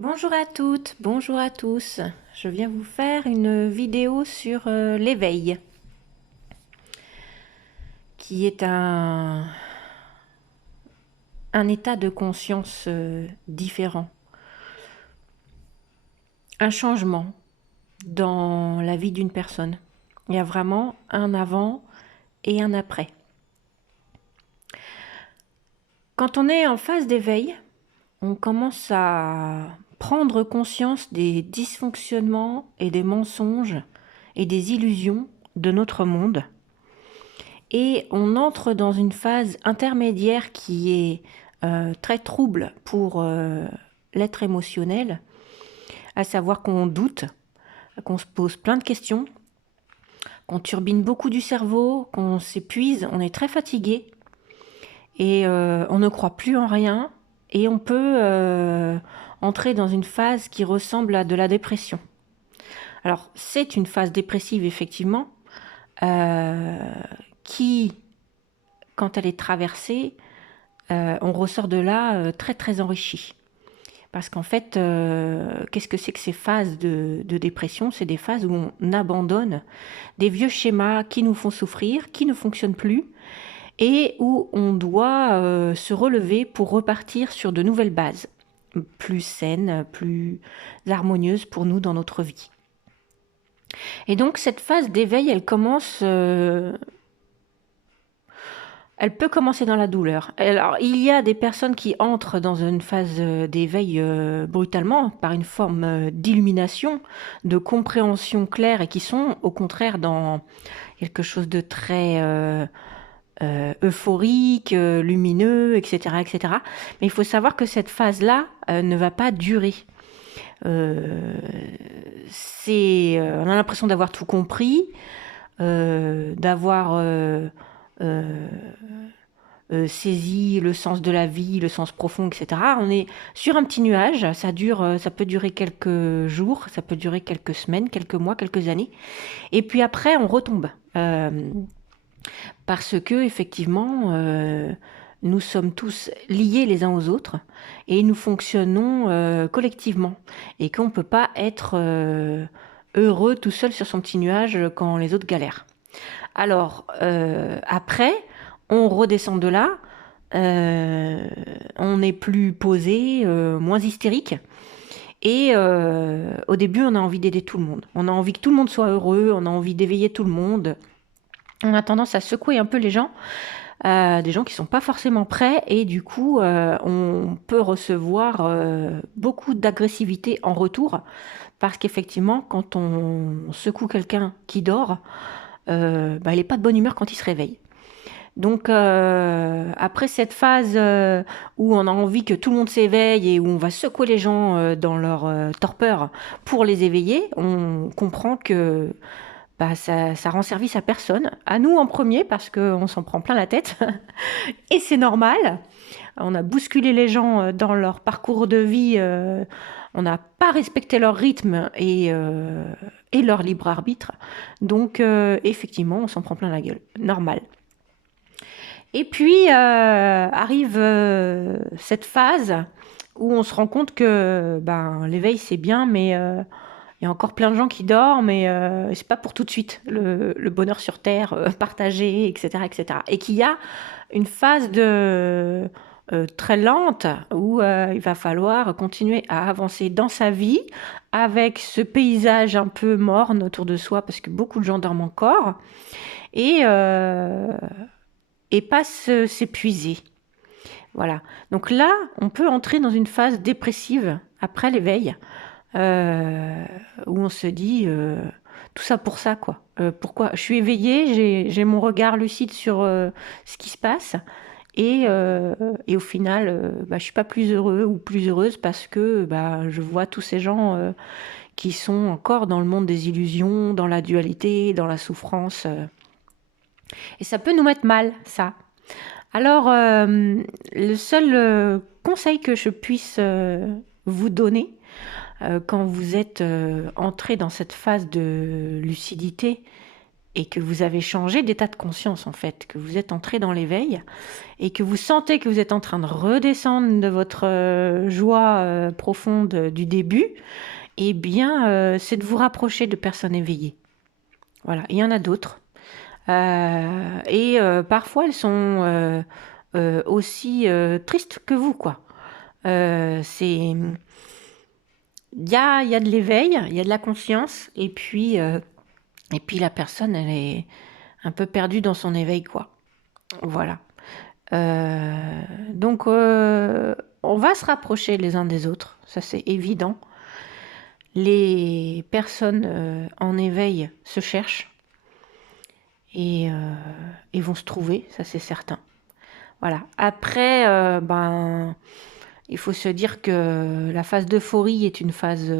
Bonjour à toutes, bonjour à tous. Je viens vous faire une vidéo sur l'éveil, qui est un état de conscience différent, un changement dans la vie d'une personne. Il y a vraiment un avant et un après. Quand on est en phase d'éveil, on commence à prendre conscience des dysfonctionnements et des mensonges et des illusions de notre monde. Et on entre dans une phase intermédiaire qui est très trouble pour l'être émotionnel, à savoir qu'on doute, qu'on se pose plein de questions, qu'on turbine beaucoup du cerveau, qu'on s'épuise, on est très fatigué et on ne croit plus en rien et on peut entrer dans une phase qui ressemble à de la dépression. Alors c'est une phase dépressive effectivement, qui, quand elle est traversée, on ressort de là très très enrichi. Parce qu'en fait, qu'est-ce que c'est que ces phases de dépression? C'est des phases où on abandonne des vieux schémas qui nous font souffrir, qui ne fonctionnent plus, et où on doit se relever pour repartir sur de nouvelles bases, plus saines, plus harmonieuses pour nous dans notre vie. Et donc cette phase d'éveil, elle peut commencer dans la douleur. Alors, il y a des personnes qui entrent dans une phase d'éveil brutalement, par une forme d'illumination, de compréhension claire, et qui sont au contraire dans quelque chose de très euphorique, lumineux, etc., etc. Mais il faut savoir que cette phase-là ne va pas durer. On a l'impression d'avoir tout compris, d'avoir saisi le sens de la vie, le sens profond, etc. On est sur un petit nuage, ça peut durer quelques jours, ça peut durer quelques semaines, quelques mois, quelques années. Et puis après, on retombe. Parce que, effectivement, nous sommes tous liés les uns aux autres et nous fonctionnons collectivement. Et qu'on ne peut pas être heureux tout seul sur son petit nuage quand les autres galèrent. Alors, après, on redescend de là, on est plus posé, moins hystérique. Et au début, on a envie d'aider tout le monde. On a envie que tout le monde soit heureux, on a envie d'éveiller tout le monde. On a tendance à secouer un peu les gens, des gens qui ne sont pas forcément prêts. Et du coup, on peut recevoir beaucoup d'agressivité en retour. Parce qu'effectivement, quand on secoue quelqu'un qui dort, il n'est pas de bonne humeur quand il se réveille. Donc après cette phase où on a envie que tout le monde s'éveille et où on va secouer les gens dans leur torpeur pour les éveiller, on comprend que ça rend service à personne, à nous en premier parce qu'on s'en prend plein la tête et c'est normal. On a bousculé les gens dans leur parcours de vie, on n'a pas respecté leur rythme et leur libre arbitre. Donc effectivement, on s'en prend plein la gueule, normal. Et puis arrive cette phase où on se rend compte que l'éveil c'est bien, mais il y a encore plein de gens qui dorment, mais c'est pas pour tout de suite le bonheur sur terre partagé, etc., etc. Et qu'il y a une phase de très lente où il va falloir continuer à avancer dans sa vie avec ce paysage un peu morne autour de soi parce que beaucoup de gens dorment encore et pas s'épuiser. Voilà. Donc là, on peut entrer dans une phase dépressive après l'éveil, où on se dit tout ça pour ça, quoi. Pourquoi je suis éveillée, j'ai mon regard lucide sur ce qui se passe, et au final, je suis pas plus heureux ou plus heureuse parce que je vois tous ces gens qui sont encore dans le monde des illusions, dans la dualité, dans la souffrance. Et ça peut nous mettre mal, ça. Alors, le seul conseil que je puisse vous donner quand vous êtes entré dans cette phase de lucidité et que vous avez changé d'état de conscience en fait, que vous êtes entré dans l'éveil et que vous sentez que vous êtes en train de redescendre de votre joie profonde du début, eh bien, c'est de vous rapprocher de personnes éveillées. Voilà, il y en a d'autres. Parfois, elles sont aussi tristes que vous, quoi. Il y a de l'éveil, il y a de la conscience, et puis la personne, elle est un peu perdue dans son éveil, quoi. Voilà. Donc, on va se rapprocher les uns des autres, ça c'est évident. Les personnes en éveil se cherchent et vont se trouver, ça c'est certain. Voilà. Après, il faut se dire que la phase d'euphorie est une phase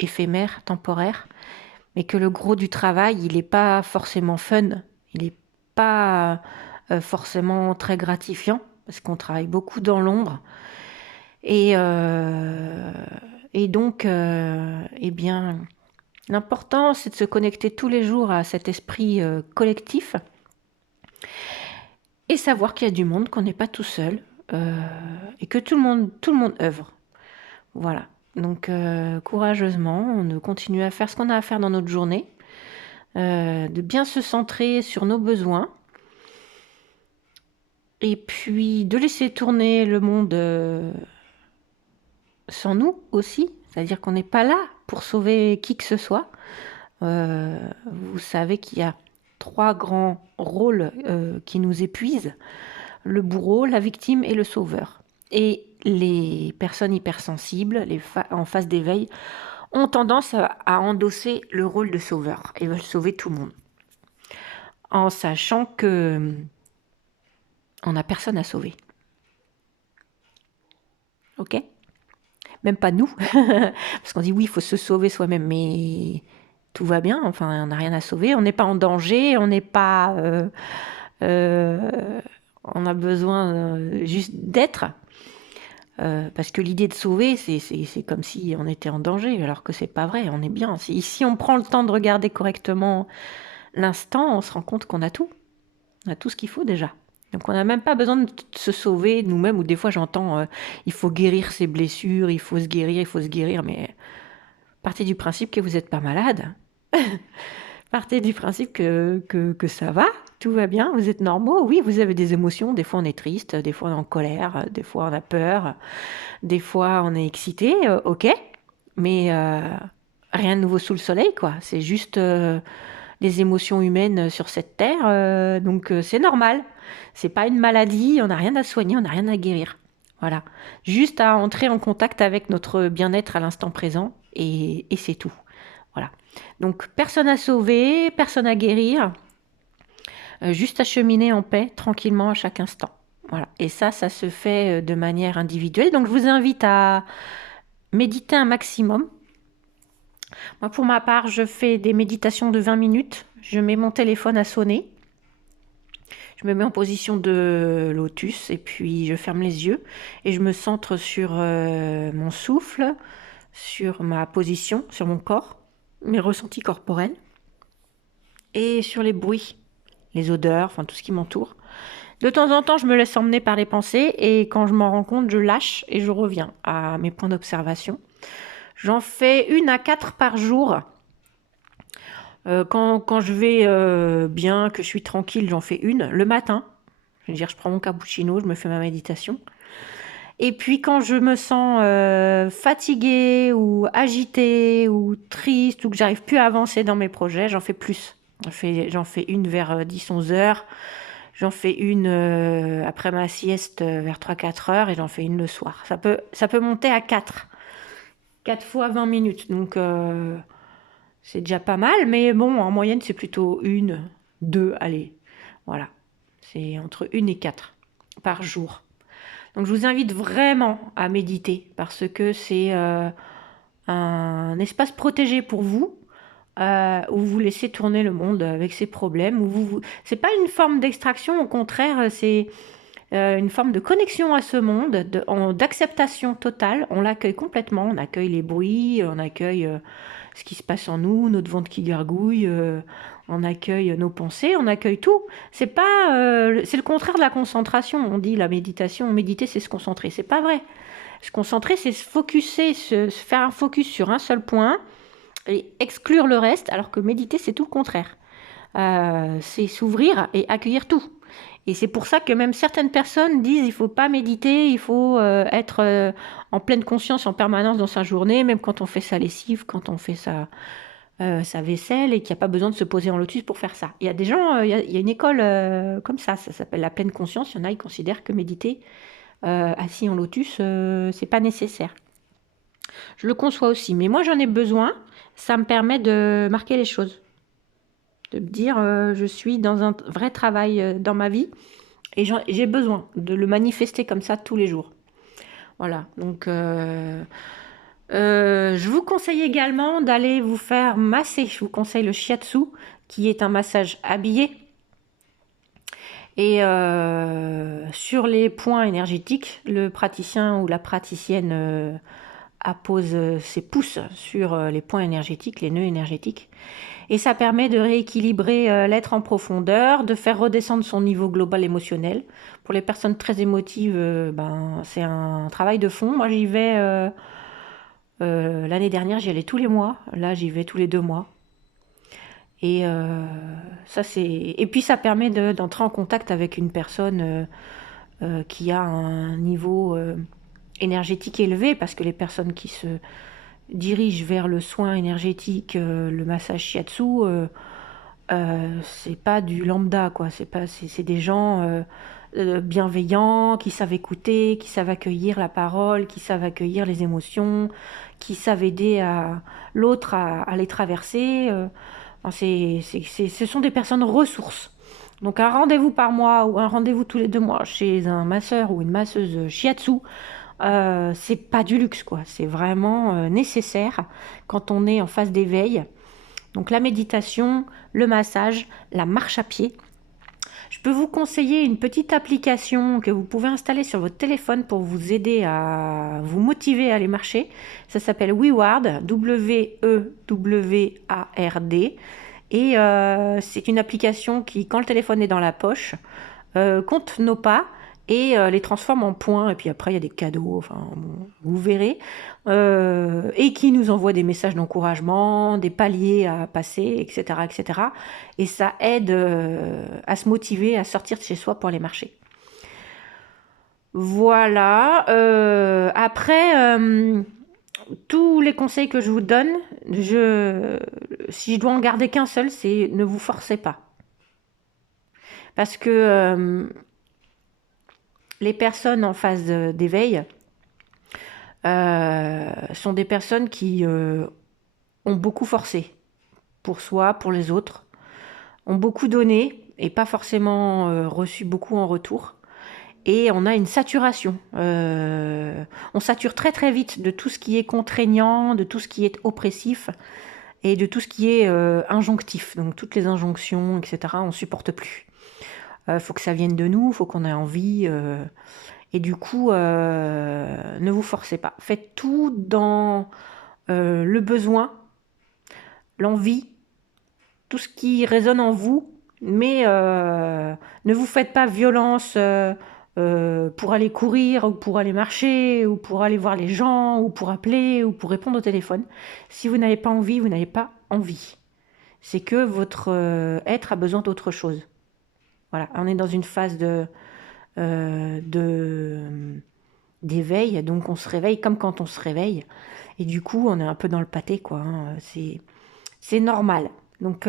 éphémère, temporaire, mais que le gros du travail, il n'est pas forcément fun, il n'est pas forcément très gratifiant, parce qu'on travaille beaucoup dans l'ombre. Et donc, eh bien, l'important, c'est de se connecter tous les jours à cet esprit collectif et savoir qu'il y a du monde, qu'on n'est pas tout seul et que tout le monde œuvre. Voilà. Donc, courageusement, on continue à faire ce qu'on a à faire dans notre journée, de bien se centrer sur nos besoins et puis de laisser tourner le monde sans nous aussi. C'est-à-dire qu'on n'est pas là pour sauver qui que ce soit. Vous savez qu'il y a 3 grands rôles qui nous épuisent: le bourreau, la victime et le sauveur. Et les personnes hypersensibles, en phase d'éveil, ont tendance à endosser le rôle de sauveur et veulent sauver tout le monde. En sachant que on n'a personne à sauver. Ok ? Même pas nous. Parce qu'on dit oui, il faut se sauver soi-même, mais tout va bien, enfin, on n'a rien à sauver, on n'est pas en danger, on n'est pas... on a besoin juste d'être. Parce que l'idée de sauver, c'est comme si on était en danger, alors que c'est pas vrai, on est bien. Si on prend le temps de regarder correctement l'instant, on se rend compte qu'on a tout. On a tout ce qu'il faut déjà. Donc on n'a même pas besoin de se sauver nous-mêmes, ou des fois j'entends il faut guérir ses blessures, il faut se guérir, mais partez du principe que vous n'êtes pas malade. Partez du principe que ça va, tout va bien, vous êtes normaux. Oui, vous avez des émotions, des fois on est triste, des fois on est en colère, des fois on a peur, des fois on est excité, ok, mais rien de nouveau sous le soleil, quoi. C'est juste des émotions humaines sur cette terre, donc c'est normal. C'est pas une maladie, on n'a rien à soigner, on n'a rien à guérir. Voilà, juste à entrer en contact avec notre bien-être à l'instant présent, et c'est tout. Voilà. Donc personne à sauver, personne à guérir, juste à cheminer en paix, tranquillement à chaque instant. Voilà. Et ça se fait de manière individuelle. Donc je vous invite à méditer un maximum. Moi, pour ma part, je fais des méditations de 20 minutes. Je mets mon téléphone à sonner. Je me mets en position de lotus et puis je ferme les yeux et je me centre sur mon souffle, sur ma position, sur mon corps, mes ressentis corporels et sur les bruits, les odeurs, enfin tout ce qui m'entoure. De temps en temps, je me laisse emmener par les pensées et quand je m'en rends compte, je lâche et je reviens à mes points d'observation. J'en fais 1 à 4 par jour. Quand je vais bien, que je suis tranquille, j'en fais 1 le matin. Je veux dire, je prends mon cappuccino, je me fais ma méditation. Et puis quand je me sens fatiguée ou agitée ou triste ou que j'arrive plus à avancer dans mes projets, j'en fais plus. J'en fais 1 vers 10-11 heures. J'en fais 1 après ma sieste vers 3-4 heures et j'en fais 1 le soir. Ça peut monter à 4. 4 fois 20 minutes. Donc c'est déjà pas mal, mais bon, en moyenne, c'est plutôt 1, 2, allez. Voilà. C'est entre 1 et 4 par jour. Donc je vous invite vraiment à méditer parce que c'est un espace protégé pour vous où vous laissez tourner le monde avec ses problèmes. C'est pas une forme d'extraction, au contraire, c'est une forme de connexion à ce monde, d'acceptation totale. On l'accueille complètement, on accueille les bruits, on accueille ce qui se passe en nous, notre ventre qui gargouille, on accueille nos pensées, on accueille tout. C'est pas, c'est le contraire de la concentration. On dit la méditation, méditer c'est se concentrer. C'est pas vrai. Se concentrer, c'est se focuser, se faire un focus sur un seul point et exclure le reste, alors que méditer c'est tout le contraire. C'est s'ouvrir et accueillir tout. Et c'est pour ça que même certaines personnes disent il faut pas méditer, il faut être en pleine conscience en permanence dans sa journée, même quand on fait sa lessive, quand on fait sa vaisselle, et qu'il n'y a pas besoin de se poser en lotus pour faire ça. Il y a des gens, il y a une école comme ça s'appelle la pleine conscience. Il y en a, ils considèrent que méditer assis en lotus, c'est pas nécessaire. Je le conçois aussi, mais moi j'en ai besoin. Ça me permet de marquer les choses, de me dire je suis dans un vrai travail dans ma vie et j'ai besoin de le manifester comme ça tous les jours. Voilà, donc je vous conseille également d'aller vous faire masser. Je vous conseille le shiatsu, qui est un massage habillé. Et sur les points énergétiques, le praticien ou la praticienne appose ses pouces sur les points énergétiques, les nœuds énergétiques. Et ça permet de rééquilibrer l'être en profondeur, de faire redescendre son niveau global émotionnel. Pour les personnes très émotives, c'est un travail de fond. Moi, j'y vais... l'année dernière, j'y allais tous les mois. Là, j'y vais tous les 2 mois. Et et puis, ça permet d'entrer en contact avec une personne qui a un niveau énergétique élevé, parce que les personnes qui se dirigent vers le soin énergétique, le massage shiatsu, c'est pas du lambda, quoi. C'est des gens bienveillants, qui savent écouter, qui savent accueillir la parole, qui savent accueillir les émotions, qui savent aider l'autre à les traverser. Ce sont des personnes ressources. Donc un rendez-vous par mois ou un rendez-vous tous les 2 mois chez un masseur ou une masseuse shiatsu, c'est pas du luxe, quoi. C'est vraiment nécessaire quand on est en phase d'éveil. Donc la méditation, le massage, la marche à pied. Je peux vous conseiller une petite application que vous pouvez installer sur votre téléphone pour vous aider à vous motiver à aller marcher. Ça s'appelle WeWard, W-E-W-A-R-D. Et c'est une application qui, quand le téléphone est dans la poche, compte nos pas et les transforme en points. Et puis après, il y a des cadeaux, enfin, bon, vous verrez. Et qui nous envoie des messages d'encouragement, des paliers à passer, etc., etc. Et ça aide à se motiver, à sortir de chez soi pour aller marcher. Voilà. Après, tous les conseils que je vous donne, si je dois en garder qu'un seul, c'est ne vous forcez pas. Parce que les personnes en phase d'éveil sont des personnes qui ont beaucoup forcé pour soi, pour les autres, ont beaucoup donné et pas forcément reçu beaucoup en retour. Et on a une saturation. On sature très très vite de tout ce qui est contraignant, de tout ce qui est oppressif et de tout ce qui est injonctif. Donc toutes les injonctions, etc., on ne supporte plus. Faut que ça vienne de nous, faut qu'on ait envie. Et du coup, ne vous forcez pas. Faites tout dans le besoin, l'envie, tout ce qui résonne en vous, mais ne vous faites pas violence pour aller courir, ou pour aller marcher, ou pour aller voir les gens, ou pour appeler, ou pour répondre au téléphone. Si vous n'avez pas envie, vous n'avez pas envie. C'est que votre être a besoin d'autre chose. Voilà, on est dans une phase d'éveil, donc on se réveille comme quand on se réveille. Et du coup, on est un peu dans le pâté, quoi. Hein. C'est normal. Donc,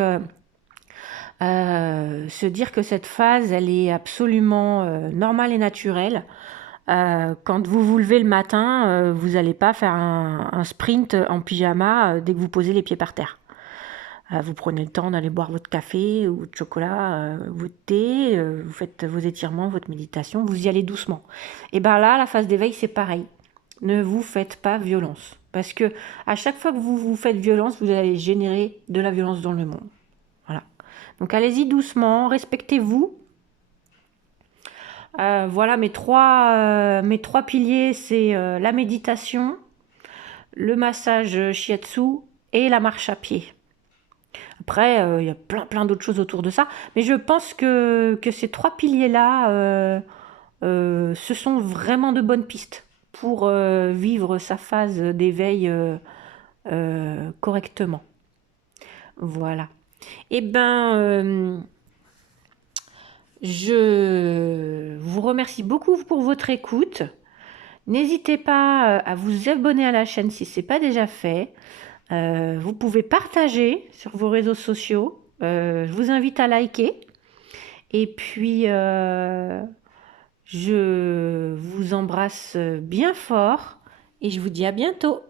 se dire que cette phase, elle est absolument normale et naturelle. Quand vous vous levez le matin, vous n'allez pas faire un sprint en pyjama dès que vous posez les pieds par terre. Vous prenez le temps d'aller boire votre café ou votre chocolat, votre thé, vous faites vos étirements, votre méditation, vous y allez doucement. Et bien là, la phase d'éveil, c'est pareil. Ne vous faites pas violence. Parce que à chaque fois que vous vous faites violence, vous allez générer de la violence dans le monde. Voilà. Donc allez-y doucement, respectez-vous. Voilà mes trois piliers, c'est la méditation, le massage shiatsu et la marche à pied. Après, il y a plein d'autres choses autour de ça, mais je pense que ces trois piliers-là, ce sont vraiment de bonnes pistes pour vivre sa phase d'éveil correctement. Voilà. Eh ben, je vous remercie beaucoup pour votre écoute. N'hésitez pas à vous abonner à la chaîne si ce n'est pas déjà fait. Vous pouvez partager sur vos réseaux sociaux. Je vous invite à liker. Et puis, je vous embrasse bien fort et je vous dis à bientôt.